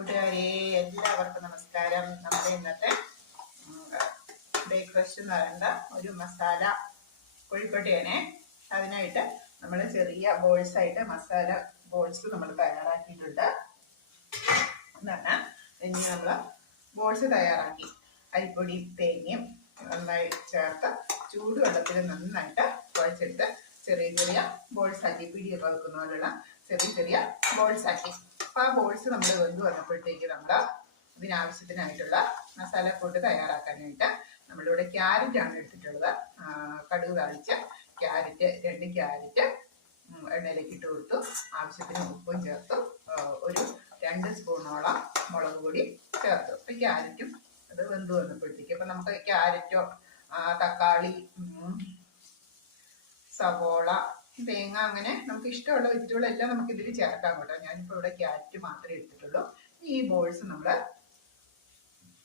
കൂട്ടുകാരെ എല്ലാവർക്കും നമസ്കാരം. നമ്മുടെ ഇന്നത്തെ ബ്രേക്ക്ഫാസ്റ്റ് എന്ന് പറയേണ്ട ഒരു മസാല കോഴിക്കോട്ടയാണ്. അതിനായിട്ട് നമ്മൾ ചെറിയ ബോൾസ് ആയിട്ട് മസാല ബോൾസ് നമ്മൾ തയ്യാറാക്കിയിട്ടുണ്ട്. എന്നാണ് ഇനി നമ്മൾ ബോൾസ് തയ്യാറാക്കി അരിപ്പൊടി തേങ്ങയും നന്നായി ചേർത്ത് ചൂടുവെള്ളത്തിൽ നന്നായിട്ട് കുഴച്ചെടുത്ത് ചെറിയ ചെറിയ ബോൾസ് ആക്കി പിടിയൊക്കെ വെക്കുന്ന പോലുള്ള ചെറിയ ചെറിയ ബോൾസ് ആക്കി. അപ്പോൾ ആ ബോൾസ് നമ്മൾ വെന്ത് വന്നപ്പോഴത്തേക്ക് നമ്മൾ ഇതിനാവശ്യത്തിനായിട്ടുള്ള മസാലക്കൂട്ട് തയ്യാറാക്കാനായിട്ട് നമ്മളിവിടെ ക്യാരറ്റാണ് എടുത്തിട്ടുള്ളത്. കടുക് താളിച്ച ക്യാരറ്റ്, 2 ക്യാരറ്റ് എണ്ണയിലേക്ക് ഇട്ട് കൊടുത്തു. ആവശ്യത്തിന് ഉപ്പും ചേർത്തു. ഒരു 2 സ്പൂണോളം മുളക് പൊടി ചേർത്തു. അപ്പം ക്യാരറ്റും അത് വെന്ത് വന്നപ്പോഴത്തേക്ക് അപ്പം നമുക്ക് ക്യാരറ്റോ തക്കാളി, സവോള, തേങ്ങ, അങ്ങനെ നമുക്ക് ഇഷ്ടമുള്ള വെജിറ്റബിൾ എല്ലാം നമുക്ക് ഇതിൽ ചേർക്കാം കേട്ടോ. ഞാനിപ്പോൾ ഇവിടെ ക്യാരറ്റ് മാത്രമേ എടുത്തിട്ടുള്ളൂ. ഈ ബോൾസ് നമ്മൾ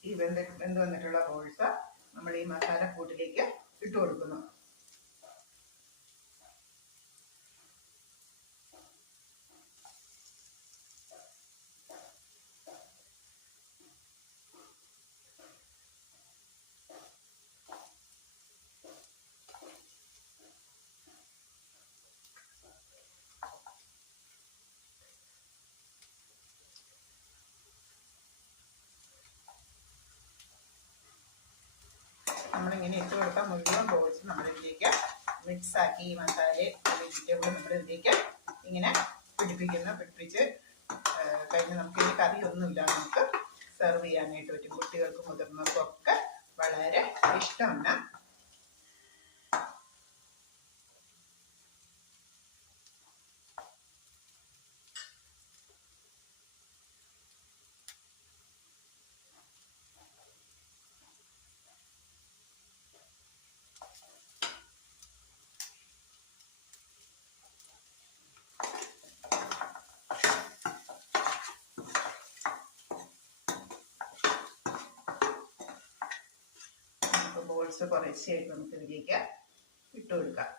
ഈ വെന്ത് വന്നിട്ടുള്ള ബോൾസ് നമ്മൾ ഈ മസാല കൂട്ടിലേക്ക് ഇട്ട് കൊടുക്കുന്നു. നമ്മളിങ്ങനെ ഇട്ട് കൊടുത്താൽ മുഴുവൻ ബോൾസ് നമ്മളിതിലേക്ക് മിക്സാക്കി ഈ മസാലയും വെജിറ്റബിളും നമ്മളിതിലേക്ക് ഇങ്ങനെ പിടിപ്പിച്ച് കഴിഞ്ഞ് നമുക്ക് ഈ കറിയൊന്നുമില്ല നമുക്ക് സെർവ് ചെയ്യാനായിട്ട് പറ്റും. കുട്ടികൾക്കും മുതിർന്നവർക്കും ഒക്കെ വളരെ ഇഷ്ടമാണ്. ബോൾസ് കുറച്ചായിട്ട് നമുക്ക് ഇതിലേക്ക് ഇട്ട് കൊടുക്കാം.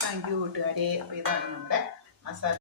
താങ്ക് യു കൂട്ടുകാരെ. അപ്പോൾ ഇതാണ് നമ്മുടെ മസാല.